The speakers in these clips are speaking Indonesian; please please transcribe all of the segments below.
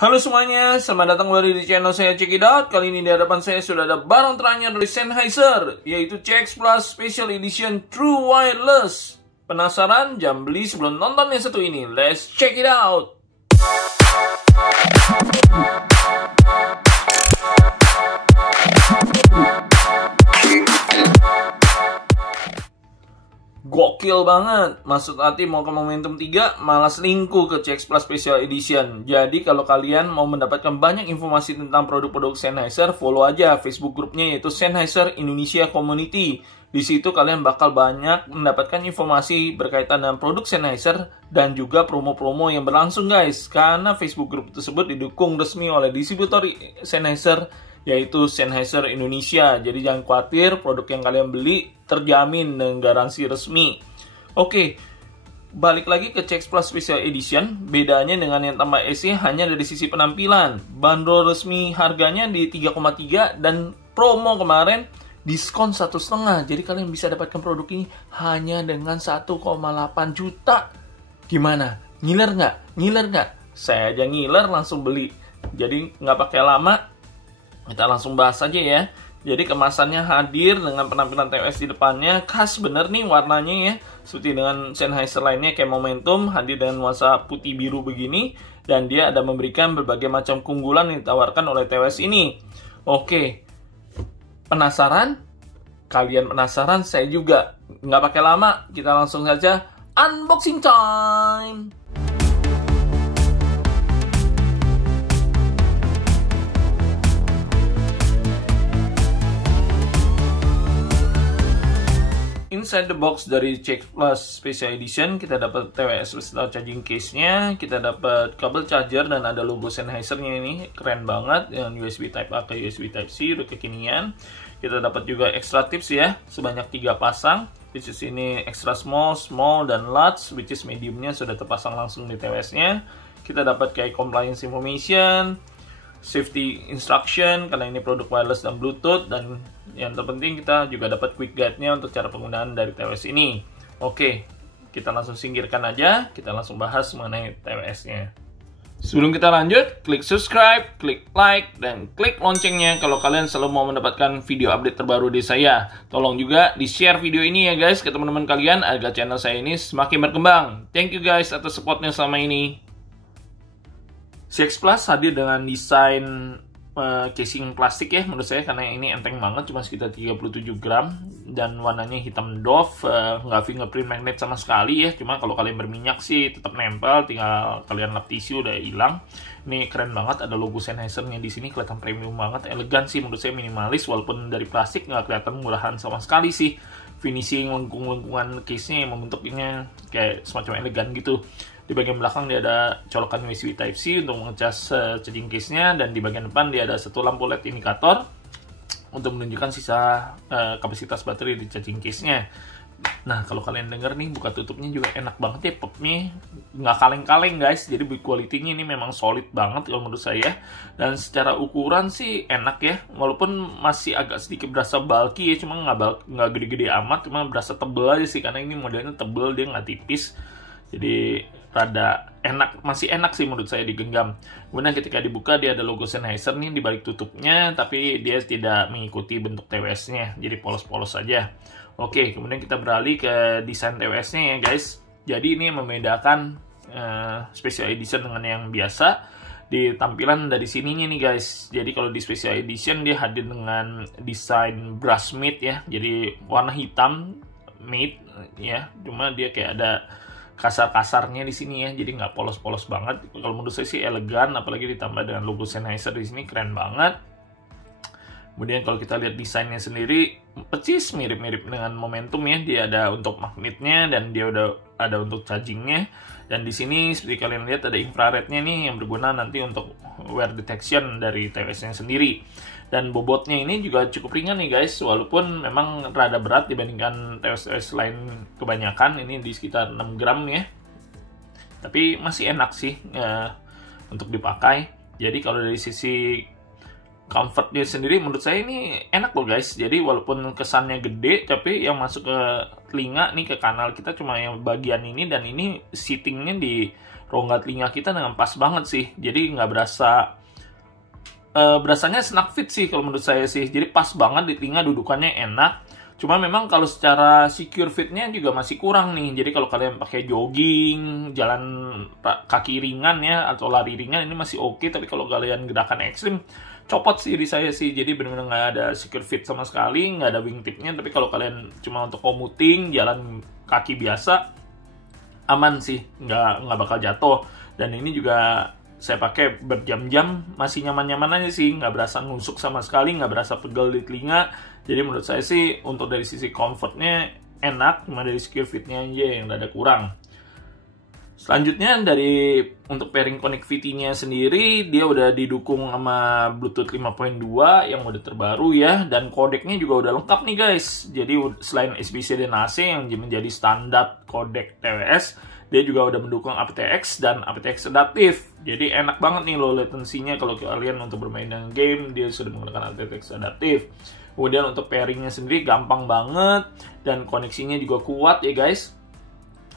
Halo semuanya, selamat datang kembali di channel saya Check It Out. Kali ini di hadapan saya sudah ada barang terakhir dari Sennheiser, yaitu CX Plus Special Edition True Wireless. Penasaran? Jam beli sebelum nonton yang satu ini. Let's check it out! Gokil banget. Maksud hati mau ke Momentum 3 malah selingkuh ke CX Plus Special Edition. Jadi kalau kalian mau mendapatkan banyak informasi tentang produk-produk Sennheiser, follow aja Facebook grupnya, yaitu Sennheiser Indonesia Community. Di situ kalian bakal banyak mendapatkan informasi berkaitan dengan produk Sennheiser dan juga promo-promo yang berlangsung guys. Karena Facebook group tersebut didukung resmi oleh distributor Sennheiser, yaitu Sennheiser Indonesia. Jadi jangan khawatir, produk yang kalian beli terjamin dengan garansi resmi. Oke, balik lagi ke CX Plus Special Edition. Bedanya dengan yang tambah SE hanya dari sisi penampilan. Bandrol resmi harganya di 3,3 dan promo kemarin diskon 1,5. Jadi kalian bisa dapatkan produk ini hanya dengan 1,8 juta. Gimana? Ngiler nggak? Ngiler nggak? Saya aja ngiler langsung beli. Jadi nggak pakai lama, kita langsung bahas aja ya. Jadi kemasannya hadir dengan penampilan TWS di depannya. Khas bener nih warnanya ya. Seperti dengan Sennheiser lainnya kayak Momentum, hadir dengan nuansa putih biru begini. Dan dia ada memberikan berbagai macam keunggulan yang ditawarkan oleh TWS ini. Oke, penasaran? Kalian penasaran? Saya juga. Nggak pakai lama, kita langsung saja unboxing time! Inside the box dari CX Plus Special Edition, kita dapat TWS Versatile Charging Case-nya, kita dapat kabel charger dan ada logo Sennheiser-nya ini, keren banget, dengan USB Type A ke USB Type C, udah kekinian. Kita dapat juga extra tips ya, sebanyak 3 pasang, which is ini extra small, small, dan large, which is medium-nya sudah terpasang langsung di TWS-nya. Kita dapat kayak compliance information, safety instruction, karena ini produk wireless dan Bluetooth, dan yang terpenting kita juga dapat quick guide-nya untuk cara penggunaan dari TWS ini. Oke, kita langsung singkirkan aja, kita langsung bahas mengenai TWS-nya. Sebelum kita lanjut, klik subscribe, klik like, dan klik loncengnya kalau kalian selalu mau mendapatkan video update terbaru dari saya. Tolong juga di-share video ini ya guys ke teman-teman kalian agar channel saya ini semakin berkembang. Thank you guys atas supportnya selama ini. CX Plus hadir dengan desain casing plastik ya menurut saya, karena ini enteng banget, cuma sekitar 37 gram dan warnanya hitam doff, nggak fingerprint magnet sama sekali ya, cuma kalau kalian berminyak sih tetap nempel, tinggal kalian lap tisu udah hilang. Ini keren banget, ada logo Sennheiser-nya di sini, kelihatan premium banget, elegan sih menurut saya, minimalis, walaupun dari plastik nggak kelihatan murahan sama sekali sih. Finishing lengkung-lengkungan case-nya yang membentuknya kayak semacam elegan gitu. Di bagian belakang dia ada colokan USB Type-C untuk mengecas charging case-nya, dan di bagian depan dia ada satu lampu LED indikator untuk menunjukkan sisa kapasitas baterai di charging case-nya. Nah, kalau kalian denger nih, buka tutupnya juga enak banget ya, popnya nggak kaleng-kaleng guys, jadi build quality-nya ini memang solid banget kalau menurut saya. Dan secara ukuran sih enak ya, walaupun masih agak sedikit berasa bulky ya, cuma nggak gede-gede amat, cuma berasa tebel aja sih, karena ini modelnya tebel, dia nggak tipis. Jadi rada enak, masih enak sih menurut saya digenggam. Kemudian ketika dibuka dia ada logo Sennheiser nih di balik tutupnya, tapi dia tidak mengikuti bentuk TWS-nya, jadi polos-polos saja. Oke, kemudian kita beralih ke desain TWS-nya ya guys. Jadi ini membedakan Special Edition dengan yang biasa di tampilan dari sininya nih guys. Jadi kalau di Special Edition dia hadir dengan desain brush matte ya, jadi warna hitam matte ya, cuma dia kayak ada kasar-kasarnya di sini ya, jadi nggak polos-polos banget. Kalau menurut saya sih elegan, apalagi ditambah dengan logo Sennheiser di sini, keren banget. Kemudian kalau kita lihat desainnya sendiri, persis mirip-mirip dengan Momentum ya. Dia ada untuk magnetnya dan dia udah ada untuk chargingnya. Dan di sini seperti kalian lihat ada infrarednya nih yang berguna nanti untuk wear detection dari TWS-nya sendiri. Dan bobotnya ini juga cukup ringan nih guys, walaupun memang rada berat dibandingkan TWS lain kebanyakan. Ini di sekitar 6 gram ya, tapi masih enak sih untuk dipakai. Jadi kalau dari sisi comfortnya sendiri menurut saya ini enak loh guys. Jadi walaupun kesannya gede, tapi yang masuk ke telinga nih, ke kanal kita cuma yang bagian ini, dan ini seatingnya di rongga telinga kita dengan pas banget sih. Jadi nggak berasanya snug fit sih kalau menurut saya sih. Jadi pas banget di telinga, dudukannya enak. Cuma memang kalau secara secure fitnya juga masih kurang nih. Jadi kalau kalian pakai jogging, jalan kaki ringan ya, atau lari ringan ini masih oke. Tapi kalau kalian gerakan ekstrim, copot sih di saya sih. Jadi benar-benar nggak ada secure fit sama sekali, nggak ada wingtipnya. Tapi kalau kalian cuma untuk commuting, jalan kaki biasa, aman sih, nggak bakal jatuh. Dan ini juga saya pakai berjam-jam, masih nyaman-nyaman aja sih, nggak berasa nusuk sama sekali, nggak berasa pegel di telinga. Jadi menurut saya sih untuk dari sisi comfortnya enak, cuma dari secure fitnya aja yang ada kurang. Selanjutnya untuk pairing connectivity-nya sendiri, dia udah didukung sama Bluetooth 5.2 yang udah terbaru ya, dan kodeknya juga udah lengkap nih guys. Jadi selain SBC dan AC yang menjadi standar kodek TWS, dia juga udah mendukung aptX dan aptX adaptif. Jadi enak banget nih low latency-nya kalau kalian untuk bermain dengan game, dia sudah menggunakan aptX adaptif. Kemudian untuk pairingnya sendiri gampang banget, dan koneksinya juga kuat ya guys.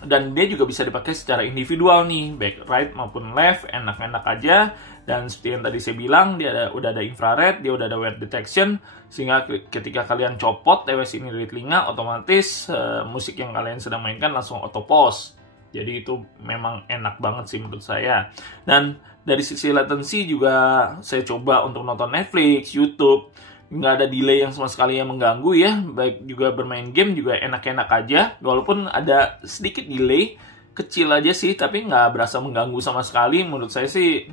Dan dia juga bisa dipakai secara individual nih, baik right maupun left, enak-enak aja. Dan seperti yang tadi saya bilang, dia udah ada infrared, dia udah ada wear detection, sehingga ketika kalian copot TWS ini dari telinga, otomatis musik yang kalian sedang mainkan langsung auto pause. Jadi itu memang enak banget sih menurut saya. Dan dari sisi latency juga saya coba untuk nonton Netflix, YouTube, nggak ada delay yang sama sekali yang mengganggu ya. Baik juga bermain game juga enak-enak aja. Walaupun ada sedikit delay, kecil aja sih, tapi nggak berasa mengganggu sama sekali. Menurut saya sih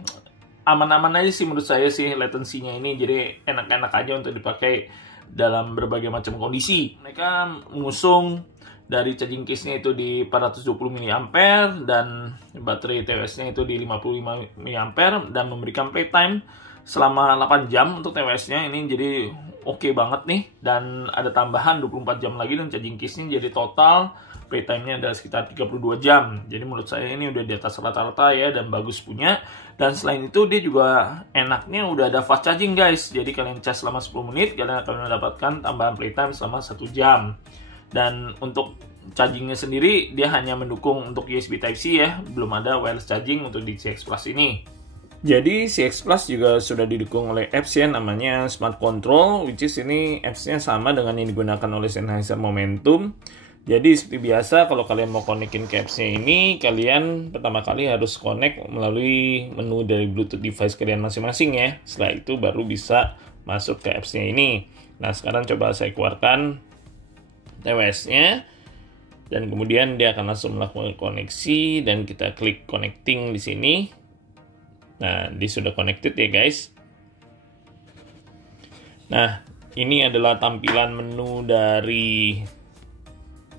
aman-aman aja sih menurut saya sih latensinya ini. Jadi enak-enak aja untuk dipakai dalam berbagai macam kondisi. Mereka mengusung dari charging case-nya itu di 420 mAh dan baterai TWS-nya itu di 55 mAh dan memberikan playtime selama 8 jam untuk TWS-nya ini, jadi oke banget nih. Dan ada tambahan 24 jam lagi dan charging case-nya, jadi total playtime-nya ada sekitar 32 jam. Jadi menurut saya ini udah di atas rata-rata ya, dan bagus punya. Dan selain itu dia juga enaknya udah ada fast charging guys. Jadi kalian cas selama 10 menit, kalian akan mendapatkan tambahan playtime selama 1 jam. Dan untuk chargingnya sendiri, dia hanya mendukung untuk USB Type-C ya, belum ada wireless charging untuk di CX Plus ini. Jadi CX Plus juga sudah didukung oleh apps ya, namanya Smart Control, which is ini apps-nya sama dengan yang digunakan oleh Sennheiser Momentum. Jadi seperti biasa, kalau kalian mau konekin ke apps-nya ini, kalian pertama kali harus connect melalui menu dari Bluetooth device kalian masing-masing ya. Setelah itu baru bisa masuk ke apps-nya ini. Nah sekarang coba saya keluarkan TWS-nya, dan kemudian dia akan langsung melakukan koneksi, dan kita klik connecting di sini. Nah, dia sudah connected ya guys. Nah, ini adalah tampilan menu dari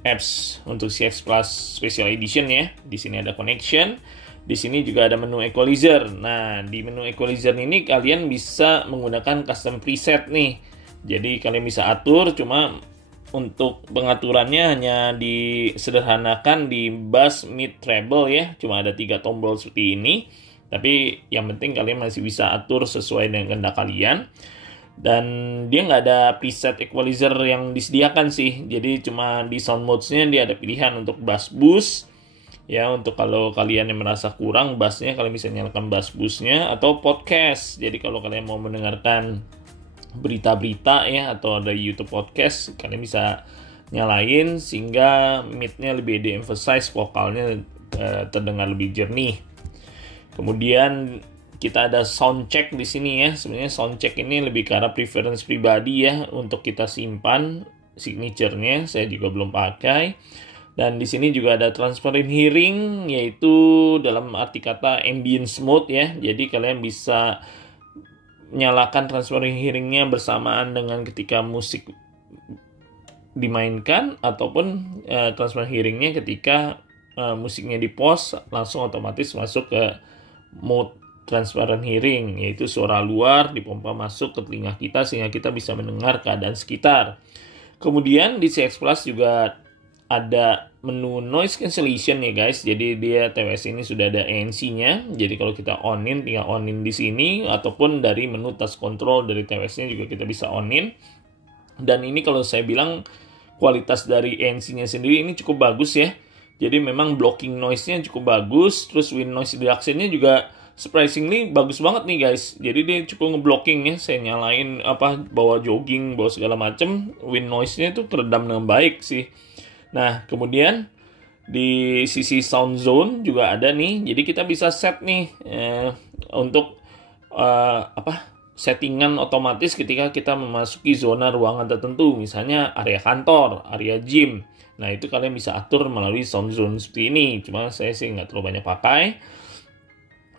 apps untuk CX Plus Special Edition ya. Di sini ada connection. Di sini juga ada menu equalizer. Nah, di menu equalizer ini kalian bisa menggunakan custom preset nih. Jadi kalian bisa atur, cuma untuk pengaturannya hanya disederhanakan di bass, mid, treble ya. Cuma ada 3 tombol seperti ini. Tapi yang penting kalian masih bisa atur sesuai dengan kehendak kalian. Dan dia nggak ada preset equalizer yang disediakan sih. Jadi cuma di sound modes-nya dia ada pilihan untuk bass boost. Ya, untuk kalau kalian yang merasa kurang bassnya, kalian bisa nyalakan bass boost-nya. Atau podcast. Jadi kalau kalian mau mendengarkan berita-berita ya, atau ada YouTube podcast, kalian bisa nyalain sehingga mid-nya lebih de-emphasize, vokalnya terdengar lebih jernih. Kemudian kita ada sound check di sini ya. Sebenarnya sound check ini lebih ke arah preference pribadi ya, untuk kita simpan signature-nya. Saya juga belum pakai. Dan di sini juga ada transparent hearing, yaitu dalam arti kata ambience mode ya. Jadi kalian bisa nyalakan transparent hearing-nya bersamaan dengan ketika musik dimainkan, ataupun transparent hearing-nya ketika musiknya di pause, langsung otomatis masuk ke mode transparent hearing, yaitu suara luar dipompa masuk ke telinga kita sehingga kita bisa mendengar keadaan sekitar. Kemudian di CX Plus juga ada menu noise cancellation ya guys. Jadi dia TWS ini sudah ada ANC-nya. Jadi kalau kita on-in, tinggal on-in di sini, ataupun dari menu touch control dari TWS-nya juga kita bisa on-in. Dan ini kalau saya bilang kualitas dari ANC-nya sendiri ini cukup bagus ya. Jadi memang blocking noise-nya cukup bagus, terus wind noise reduction-nya juga surprisingly bagus banget nih guys. Jadi dia cukup ngeblocking ya. Saya nyalain bawa jogging, bawa segala macem, wind noise-nya itu teredam dengan baik sih. Nah, kemudian di sisi sound zone juga ada nih. Jadi kita bisa set nih untuk settingan otomatis ketika kita memasuki zona ruangan tertentu, misalnya area kantor, area gym. Nah, itu kalian bisa atur melalui sound zone seperti ini. Cuma saya sih nggak terlalu banyak pakai.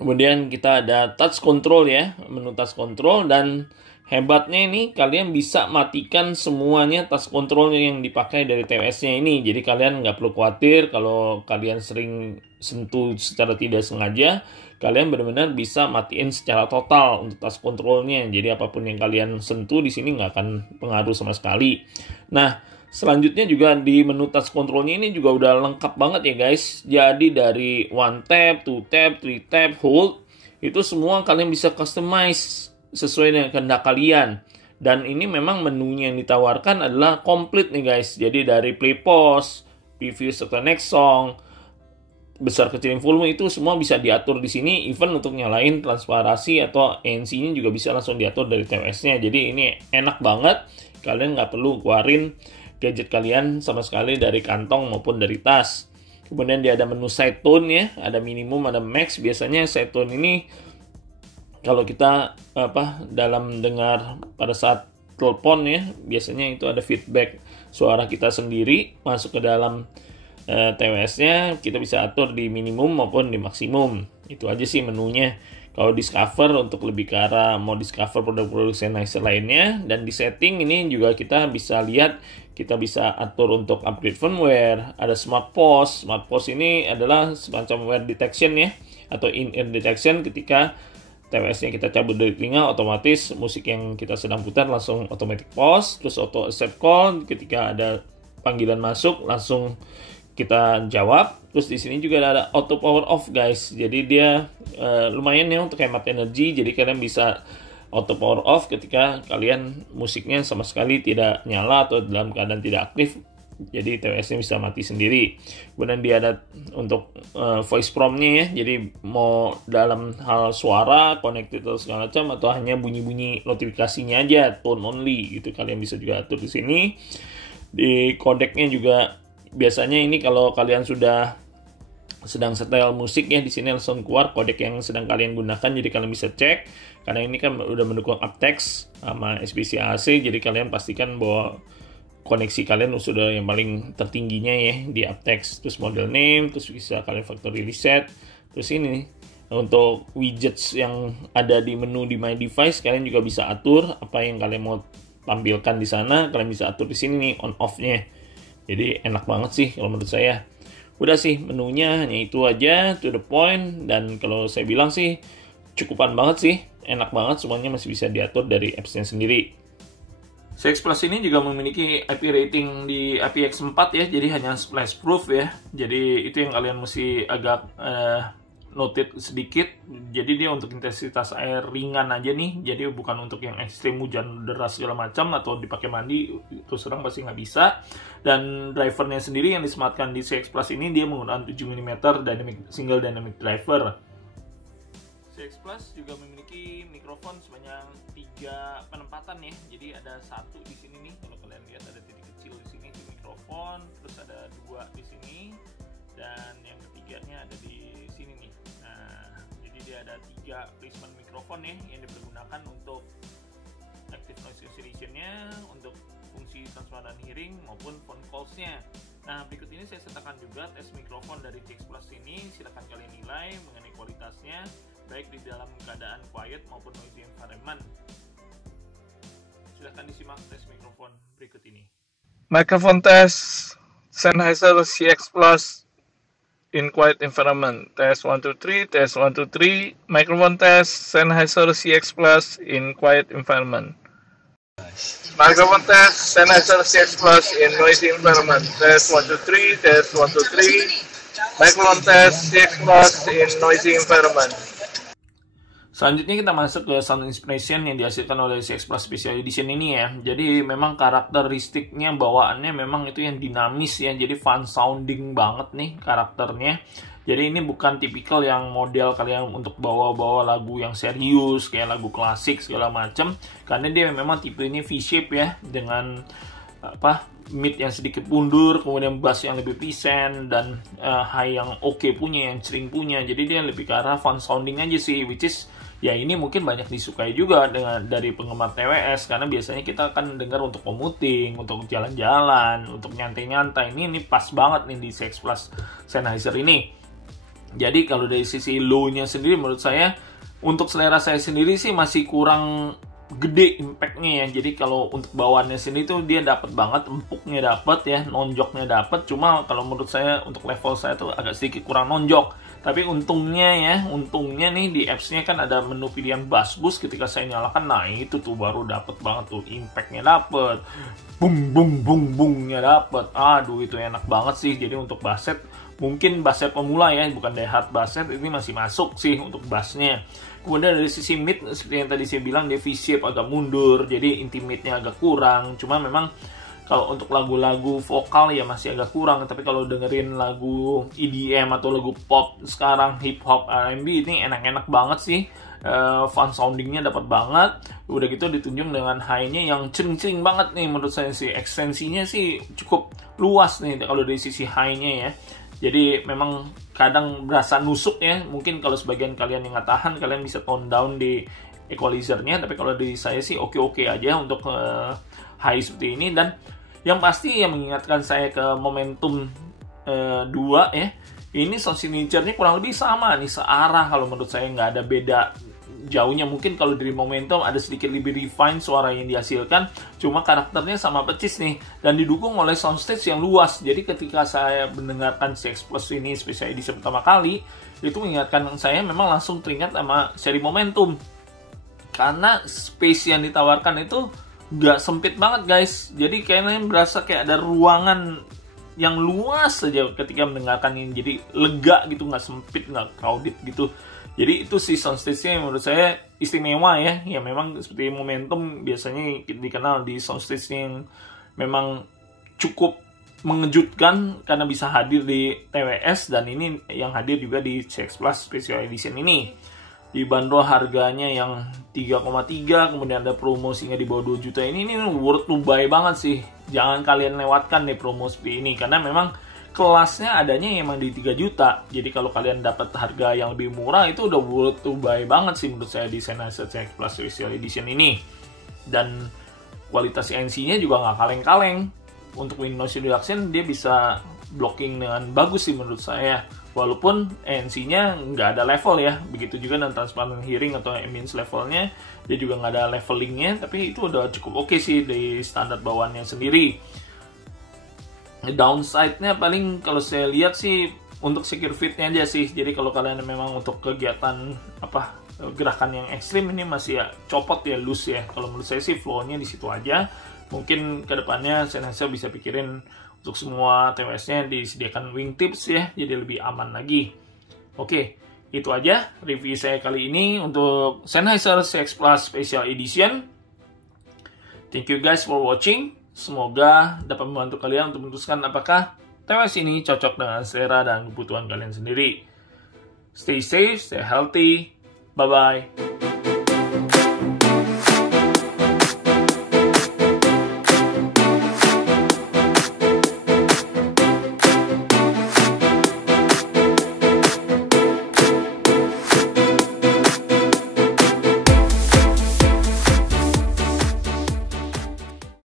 Kemudian kita ada touch control ya, menu touch control, dan hebatnya ini kalian bisa matikan semuanya touch controlnya yang dipakai dari TWS-nya ini. Jadi kalian nggak perlu khawatir kalau kalian sering sentuh secara tidak sengaja, kalian benar-benar bisa matiin secara total untuk touch controlnya. Jadi apapun yang kalian sentuh di sini nggak akan pengaruh sama sekali. Nah, selanjutnya juga di menu touch controlnya ini juga udah lengkap banget ya guys. Jadi dari one tap, two tap, three tap, hold, itu semua kalian bisa customize sesuai dengan kehendak kalian. Dan ini memang menunya yang ditawarkan adalah komplit nih guys. Jadi dari play pause, preview serta next song, besar kecilin volume, itu semua bisa diatur di sini. Even untuk nyalain transparasi atau ANC-nya juga bisa langsung diatur dari TWS-nya. Jadi ini enak banget. Kalian nggak perlu keluarin gadget kalian sama sekali dari kantong maupun dari tas. Kemudian dia ada menu side tone ya, ada minimum, ada max. Biasanya side tone ini kalau kita dalam dengar pada saat telepon ya, biasanya itu ada feedback suara kita sendiri masuk ke dalam TWS-nya. Kita bisa atur di minimum maupun di maksimum. Itu aja sih menunya. Kalau Discover untuk lebih ke arah mau Discover produk-produk Sennheiser lainnya. Dan di setting ini juga kita bisa lihat, kita bisa atur untuk upgrade firmware. Ada Smart Pause. Smart Pause ini adalah semacam wear detection ya, atau in-ear detection. Ketika TWS-nya kita cabut dari telinga, otomatis musik yang kita sedang putar langsung automatic pause. Terus auto accept call, ketika ada panggilan masuk langsung kita jawab. Terus di sini juga ada auto power off guys. Jadi dia lumayan ya untuk hemat energi. Jadi kalian bisa auto power off ketika kalian musiknya sama sekali tidak nyala atau dalam keadaan tidak aktif. Jadi TWS-nya bisa mati sendiri. Kemudian dia ada untuk voice prompt-nya ya. Jadi mau dalam hal suara, connected atau segala macam, atau hanya bunyi-bunyi notifikasinya aja, tone only gitu, kalian bisa juga atur di sini. Di codec-nya juga biasanya ini kalau kalian sudah sedang setel musik ya, di sini langsung keluar codec yang sedang kalian gunakan. Jadi kalian bisa cek, karena ini kan udah mendukung aptX sama SBC AC. Jadi kalian pastikan bahwa koneksi kalian sudah yang paling tertingginya ya di aptX. Terus model name, terus bisa kalian factory reset. Terus ini untuk widgets yang ada di menu di My Device, kalian juga bisa atur apa yang kalian mau tampilkan di sana. Kalian bisa atur di sini nih on off-nya. Jadi enak banget sih kalau menurut saya. Udah sih menunya hanya itu aja, to the point. Dan kalau saya bilang sih cukupan banget sih, enak banget, semuanya masih bisa diatur dari apps-nya sendiri. CX Plus ini juga memiliki IP rating di IPX4 ya, jadi hanya splash proof ya. Jadi itu yang kalian mesti agak noted sedikit. Jadi dia untuk intensitas air ringan aja nih, jadi bukan untuk yang ekstrim hujan deras segala macam atau dipakai mandi, itu serang pasti nggak bisa. Dan drivernya sendiri yang disematkan di CX Plus ini dia menggunakan 7 mm single dynamic driver. CX Plus juga memiliki mikrofon sebanyak 3 penempatan ya. Jadi ada satu di sini nih, kalau kalian lihat ada titik kecil di sini itu mikrofon, terus ada 2 di sini, dan yang ketiganya ada di sini nih. Nah, jadi dia ada 3 placement mikrofon ya yang dipergunakan untuk active noise cancellation-nya, untuk fungsi transparan hearing maupun phone calls-nya. Nah, berikut ini saya sertakan juga tes mikrofon dari CX Plus ini. Silahkan kalian nilai mengenai kualitasnya, baik di dalam keadaan quiet maupun noisy environment. Silahkan disimak tes mikrofon berikut ini. Microphone test Sennheiser CX Plus in quiet environment. Test 1 2 3, test 1 2 3. Microphone test Sennheiser CX Plus in quiet environment. Microphone test Sennheiser CX Plus in noisy environment. Test 1 2 3, test 1 2 3. Microphone test CX Plus in noisy environment. Selanjutnya kita masuk ke sound inspiration yang dihasilkan oleh CX Plus Special Edition ini ya. Jadi memang karakteristiknya, bawaannya memang itu yang dinamis ya. Jadi fun sounding banget nih karakternya. Jadi ini bukan tipikal yang model kalian untuk bawa-bawa lagu yang serius kayak lagu klasik segala macam. Karena dia memang tipe ini V-shape ya, dengan mid yang sedikit mundur, kemudian bass yang lebih present, dan high yang oke punya, yang string punya. Jadi dia lebih ke arah fun sounding aja sih, which is ya ini mungkin banyak disukai juga dari penggemar TWS, karena biasanya kita akan dengar untuk commuting, untuk jalan-jalan, untuk nyantai-nyantai. Ini pas banget nih di CX Plus Sennheiser ini. Jadi kalau dari sisi low-nya sendiri, menurut saya untuk selera saya sendiri sih masih kurang gede impact-nya ya. Jadi kalau untuk bawaannya sendiri tuh dia dapat banget, empuknya dapat ya, nonjoknya dapat. Cuma kalau menurut saya untuk level saya tuh agak sedikit kurang nonjok. Tapi untungnya nih di apps-nya kan ada menu pilihan bass boost. Ketika saya nyalakan, nah itu tuh baru dapat banget tuh, impact-nya dapat, bung bung bung bungnya dapat. Aduh itu enak banget sih. Jadi untuk bass set, mungkin bass set pemula ya, bukan die-hard bass set, ini masih masuk sih untuk bassnya. Kemudian dari sisi mid, seperti yang tadi saya bilang, dia V-shape agak mundur, jadi intimate-nya agak kurang. Cuma memang kalau untuk lagu-lagu vokal ya masih agak kurang. Tapi kalau dengerin lagu EDM atau lagu pop sekarang, hip hop, R&B, ini enak-enak banget sih. Fun soundingnya dapat banget. Udah gitu ditunjuk dengan high-nya yang cering-cering banget nih menurut saya sih. Ekstensinya sih cukup luas nih kalau dari sisi high-nya ya. Jadi memang kadang berasa nusuk ya. Mungkin kalau sebagian kalian yang nggak tahan, kalian bisa tone down di equalizer-nya. Tapi kalau dari saya sih oke-oke aja untuk high seperti ini. Dan yang pasti yang mengingatkan saya ke Momentum 2 ya. Ini sound signature-nya kurang lebih sama nih, searah. Kalau menurut saya nggak ada beda jauhnya. Mungkin kalau dari Momentum ada sedikit lebih refine suara yang dihasilkan, cuma karakternya sama persis nih, dan didukung oleh soundstage yang luas. Jadi ketika saya mendengarkan CX Plus ini Special Edition pertama kali, itu mengingatkan saya memang langsung teringat sama seri Momentum, karena space yang ditawarkan itu nggak sempit banget guys. Jadi kayaknya berasa kayak ada ruangan yang luas saja ketika mendengarkan ini. Jadi lega gitu, nggak sempit, nggak crowded gitu. Jadi itu sih soundstage-nya yang menurut saya istimewa ya. Ya memang seperti Momentum biasanya dikenal di soundstage yang memang cukup mengejutkan karena bisa hadir di TWS, dan ini yang hadir juga di CX Plus Special Edition ini. Dibanderol harganya yang 3,3, kemudian ada promo sehingga di bawah 2 juta ini worth to buy banget sih. Jangan kalian lewatkan deh promo seperti ini, karena memang kelasnya adanya emang di 3 juta. Jadi kalau kalian dapat harga yang lebih murah, itu udah worth to buy banget sih menurut saya di Sennheiser CX Plus Special Edition ini. Dan kualitas ANC-nya juga nggak kaleng-kaleng. Untuk Wind Noise Reduction dia bisa blocking dengan bagus sih menurut saya. Walaupun ANC-nya nggak ada level ya. Begitu juga dengan Transparent Hearing atau Ambience levelnya, dia juga nggak ada levelingnya. Tapi itu udah cukup oke sih dari standar bawaannya sendiri. Downside-nya paling kalau saya lihat sih untuk secure fit-nya aja sih. Jadi kalau kalian memang untuk kegiatan gerakan yang ekstrim, ini masih ya copot ya, loose ya. Kalau menurut saya sih flow-nya di situ aja. Mungkin kedepannya Sennheiser bisa pikirin untuk semua TWS-nya disediakan wingtips ya, jadi lebih aman lagi. Oke, itu aja review saya kali ini untuk Sennheiser CX Plus Special Edition. Thank you guys for watching. Semoga dapat membantu kalian untuk memutuskan apakah TWS ini cocok dengan selera dan kebutuhan kalian sendiri. Stay safe, stay healthy. Bye-bye.